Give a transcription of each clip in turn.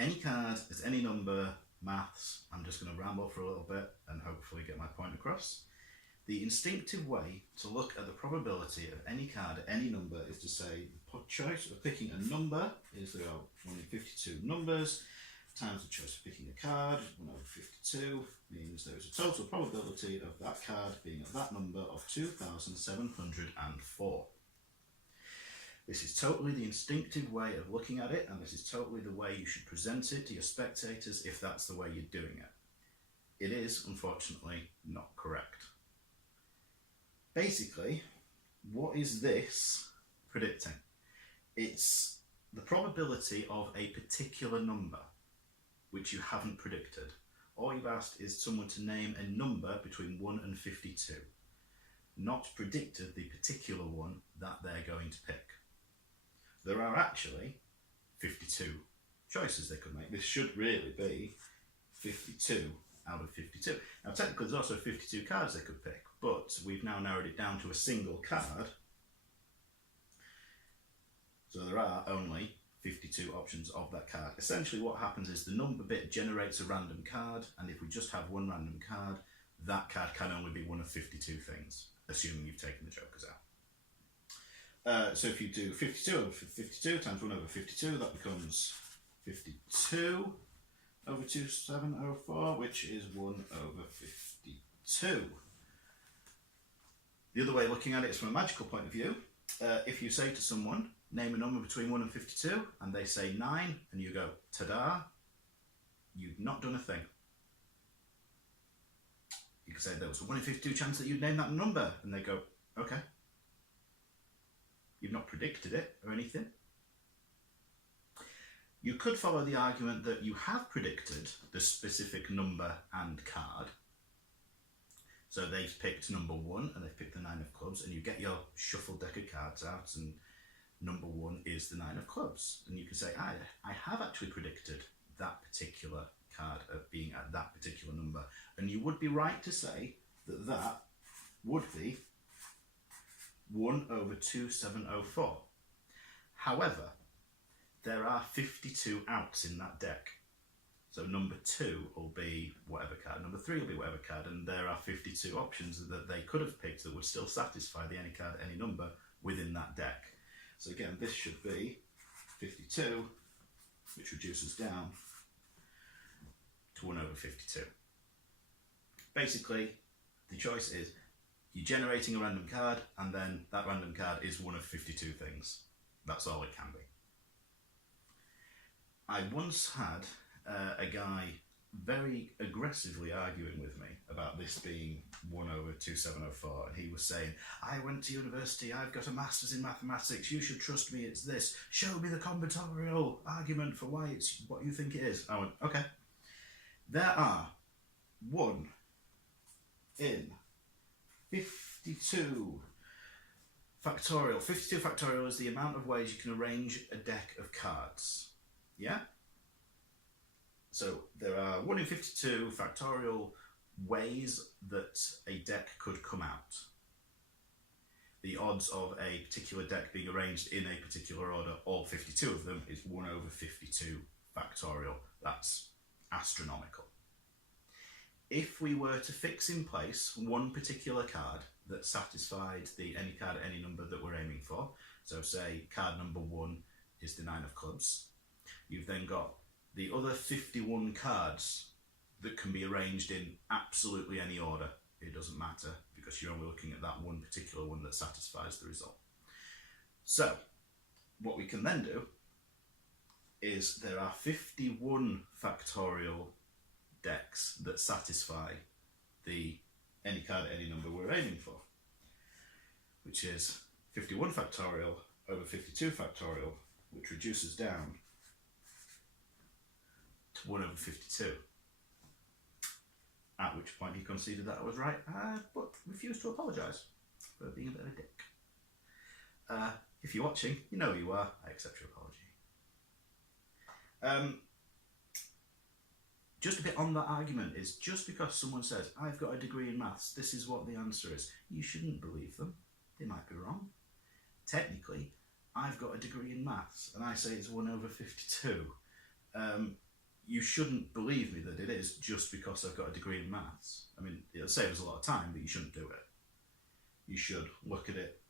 Any card is any number, maths. I'm just going to ramble for a little bit and hopefully get my point across. The instinctive way to look at the probability of any card at any number is to say the choice of picking a number is there are 1 in 52 numbers times the choice of picking a card, 1 over 52, means there is a total probability of that card being at that number of 2,704. This is totally the instinctive way of looking at it, and this is totally the way you should present it to your spectators if that's the way you're doing it. It is, unfortunately, not correct. Basically, what is this predicting? It's the probability of a particular number which you haven't predicted. All you've asked is someone to name a number between 1 and 52, not predicted the particular one that they're going to pick. There are actually 52 choices they could make. This should really be 52 out of 52. Now technically there's also 52 cards they could pick, but we've now narrowed it down to a single card. So there are only 52 options of that card. Essentially what happens is the number bit generates a random card, and if we just have one random card, that card can only be one of 52 things, assuming you've taken the jokers out. So if you do 52 over 52 times 1 over 52, that becomes 52 over 2704, which is 1 over 52. The other way of looking at it is from a magical point of view. If you say to someone, name a number between 1 and 52, and they say 9, and you go, ta-da, you've not done a thing. You can say there was a 1 in 52 chance that you'd name that number, and they go, okay. You've not predicted it or anything. You could follow the argument that you have predicted the specific number and card. So they've picked number 1 and they've picked the 9 of clubs, and you get your shuffled deck of cards out and number 1 is the 9 of clubs. And you can say, I have actually predicted that particular card of being at that particular number. And you would be right to say that that would be 1 over 2704. However, there are 52 outs in that deck. So number 2 will be whatever card, number 3 will be whatever card, and there are 52 options that they could have picked that would still satisfy the any card, any number within that deck. So again, this should be 52, which reduces down to 1 over 52. Basically, the choice is you're generating a random card, and then that random card is one of 52 things. That's all it can be. I once had a guy very aggressively arguing with me about this being 1 over 2704, and he was saying, I went to university, I've got a master's in mathematics, you should trust me, it's this, show me the combinatorial argument for why it's what you think it is. I went, okay. There are 1 in 52 factorial. 52 factorial is the amount of ways you can arrange a deck of cards. Yeah? So there are 1 in 52 factorial ways that a deck could come out. The odds of a particular deck being arranged in a particular order, all 52 of them, is 1 over 52 factorial. That's astronomical. If we were to fix in place one particular card that satisfied the any card at any number that we're aiming for, so say card number 1 is the 9 of clubs, you've then got the other 51 cards that can be arranged in absolutely any order. It doesn't matter, because you're only looking at that one particular one that satisfies the result. So what we can then do is there are 51 factorial decks that satisfy the any card at any number we're aiming for, which is 51 factorial over 52 factorial, which reduces down to 1 over 52. At which point he conceded that I was right, but refused to apologise for being a bit of a dick. If you're watching, you know who you are. I accept your apology. Just a bit on that argument is, just because someone says, I've got a degree in maths, this is what the answer is, you shouldn't believe them. They might be wrong. Technically, I've got a degree in maths, and I say it's 1 over 52. you shouldn't believe me that it is just because I've got a degree in maths. I mean, it'll save us a lot of time, but you shouldn't do it. You should look at it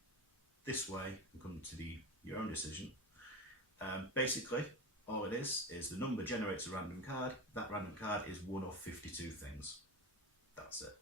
this way and come to your own decision. Basically, all it is the number generates a random card. That random card is one of 52 things. That's it.